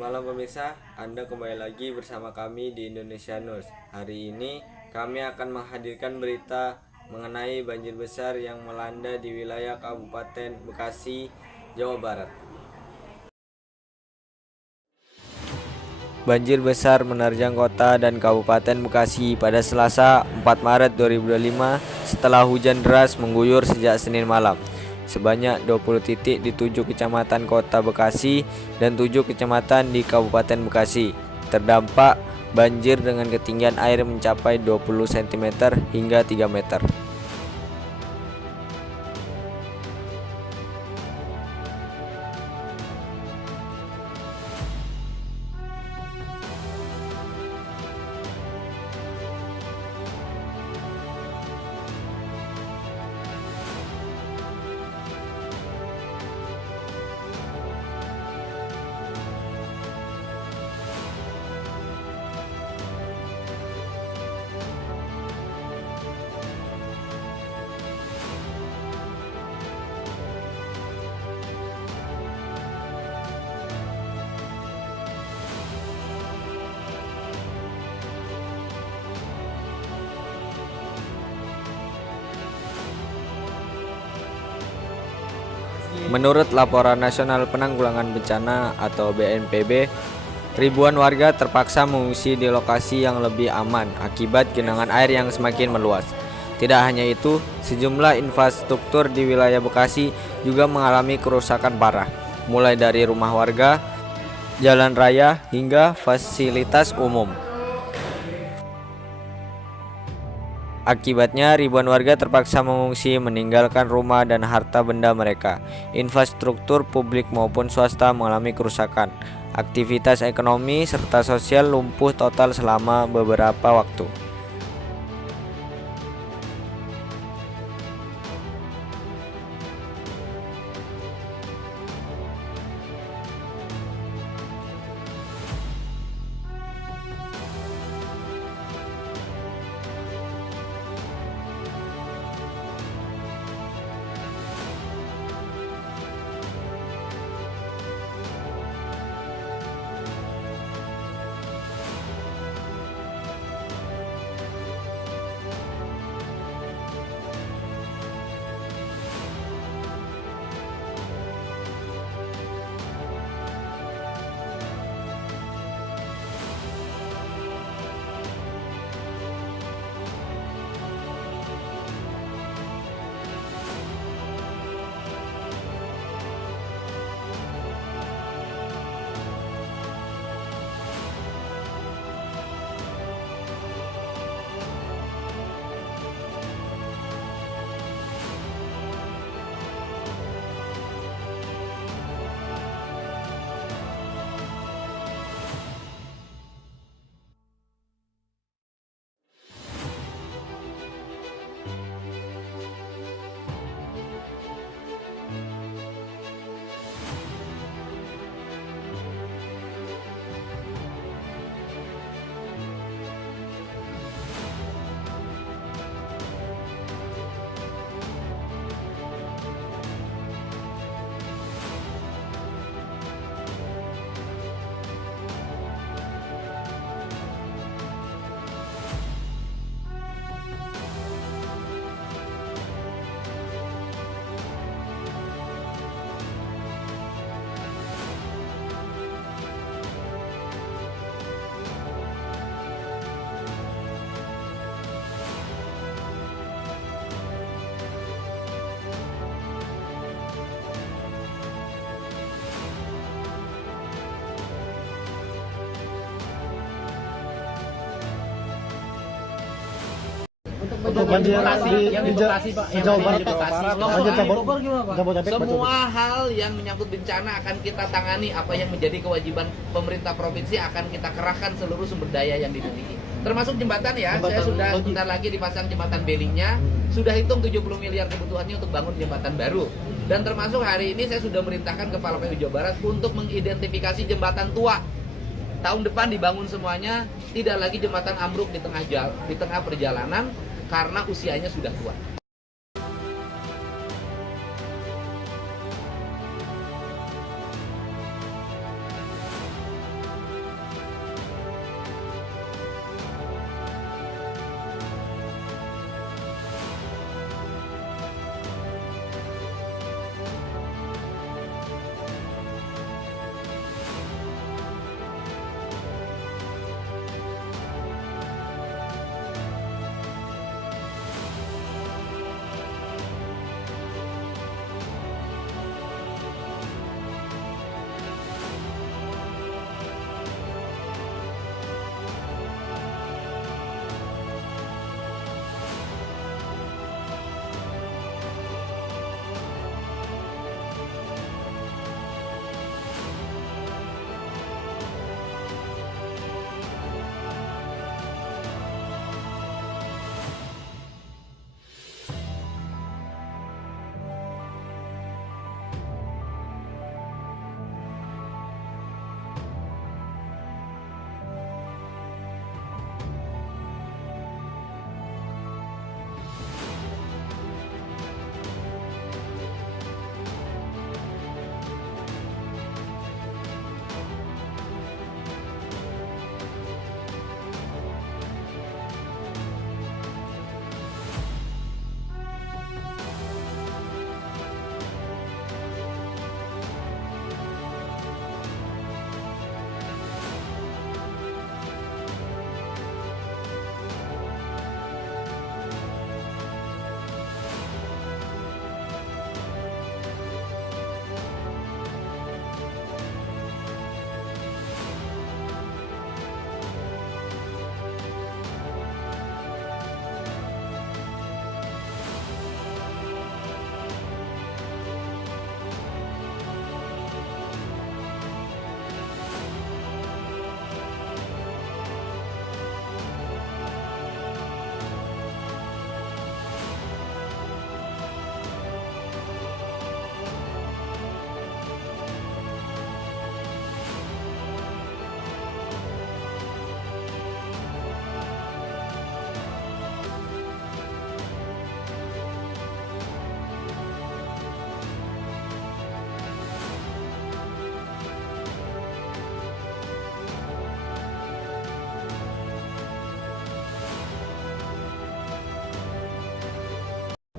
malam pemirsa, Anda kembali lagi bersama kami di Indonesia News. Hari ini kami akan menghadirkan berita mengenai banjir besar yang melanda di wilayah Kabupaten Bekasi, Jawa Barat. Banjir besar menerjang kota dan Kabupaten Bekasi pada Selasa 4 Maret 2025 setelah hujan deras mengguyur sejak Senin malam. Sebanyak 20 titik di 7 kecamatan kota Bekasi dan 7 kecamatan di Kabupaten Bekasi terdampak banjir dengan ketinggian air mencapai 20 cm hingga 3 meter. Menurut Laporan Nasional Penanggulangan Bencana atau BNPB, ribuan warga terpaksa mengungsi di lokasi yang lebih aman akibat genangan air yang semakin meluas. Tidak hanya itu, sejumlah infrastruktur di wilayah Bekasi juga mengalami kerusakan parah, mulai dari rumah warga, jalan raya, hingga fasilitas umum. Akibatnya, ribuan warga terpaksa mengungsi meninggalkan rumah dan harta benda mereka. Infrastruktur publik maupun swasta mengalami kerusakan. Aktivitas ekonomi serta sosial lumpuh total selama beberapa waktu. Untuk banjir di Bekasi, Pak, Jawa Barat, banjir Jabodetabek, semua hal yang menyangkut bencana akan kita tangani. Apa yang menjadi kewajiban pemerintah provinsi akan kita kerahkan seluruh sumber daya yang dimiliki. Termasuk jembatan ya, saya sudah sebentar lagi dipasang jembatan belingnya. Sudah hitung 70 miliar kebutuhannya untuk bangun jembatan baru. Dan termasuk hari ini saya sudah merintahkan Kepala PU Jawa Barat untuk mengidentifikasi jembatan tua. Tahun depan dibangun semuanya, tidak lagi jembatan ambruk di tengah perjalanan karena usianya sudah tua.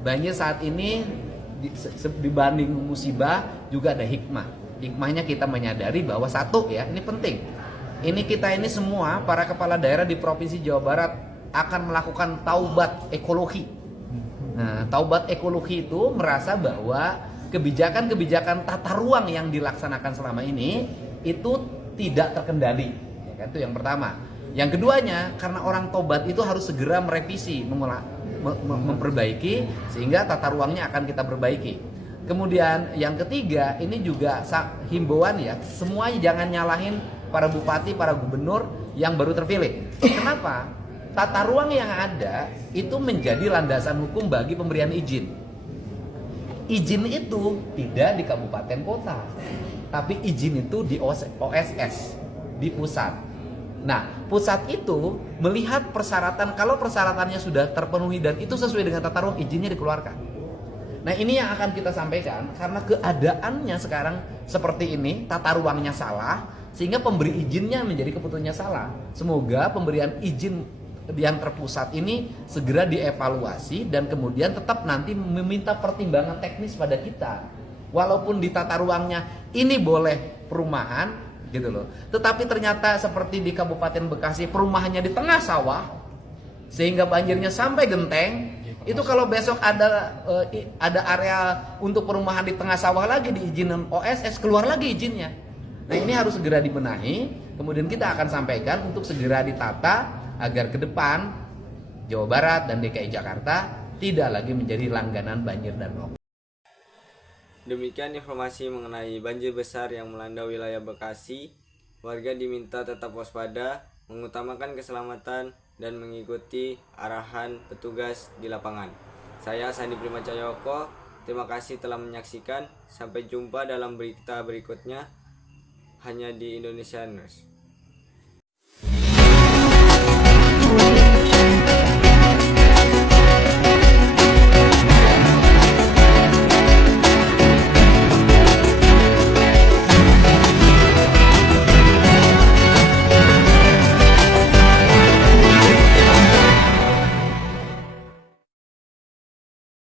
Banjir saat ini dibanding musibah juga ada hikmah. Hikmahnya kita menyadari bahwa satu ya, ini penting. Ini kita ini semua para kepala daerah di Provinsi Jawa Barat akan melakukan taubat ekologi. Nah, taubat ekologi itu merasa bahwa kebijakan-kebijakan tata ruang yang dilaksanakan selama ini itu tidak terkendali. Ya kan? Itu yang pertama. Yang keduanya, karena orang tobat itu harus segera merevisi, memperbaiki sehingga tata ruangnya akan kita perbaiki. Kemudian yang ketiga, ini juga himbauan ya, semuanya jangan nyalahin para bupati, para gubernur yang baru terpilih. Kenapa? Tata ruang yang ada itu menjadi landasan hukum bagi pemberian izin. Izin itu tidak di kabupaten kota, tapi izin itu di OSS, di pusat. Nah, pusat itu melihat persyaratan, kalau persyaratannya sudah terpenuhi dan itu sesuai dengan tata ruang, izinnya dikeluarkan. Nah, ini yang akan kita sampaikan karena keadaannya sekarang seperti ini, tata ruangnya salah, sehingga pemberi izinnya menjadi keputusannya salah. Semoga pemberian izin yang terpusat ini segera dievaluasi dan kemudian tetap nanti meminta pertimbangan teknis pada kita. Walaupun di tata ruangnya ini boleh perumahan, gitu loh. Tetapi ternyata seperti di Kabupaten Bekasi perumahannya di tengah sawah sehingga banjirnya sampai genteng. Itu kalau besok ada area untuk perumahan di tengah sawah lagi diizinin OSS, keluar lagi izinnya. Nah, ini harus segera dibenahi. Kemudian kita akan sampaikan untuk segera ditata agar ke depan Jawa Barat dan DKI Jakarta tidak lagi menjadi langganan banjir dan rob. Demikian informasi mengenai banjir besar yang melanda wilayah Bekasi. Warga diminta tetap waspada, mengutamakan keselamatan, dan mengikuti arahan petugas di lapangan. Saya Sandi Primacayoko, terima kasih telah menyaksikan. Sampai jumpa dalam berita berikutnya hanya di Indonesia News.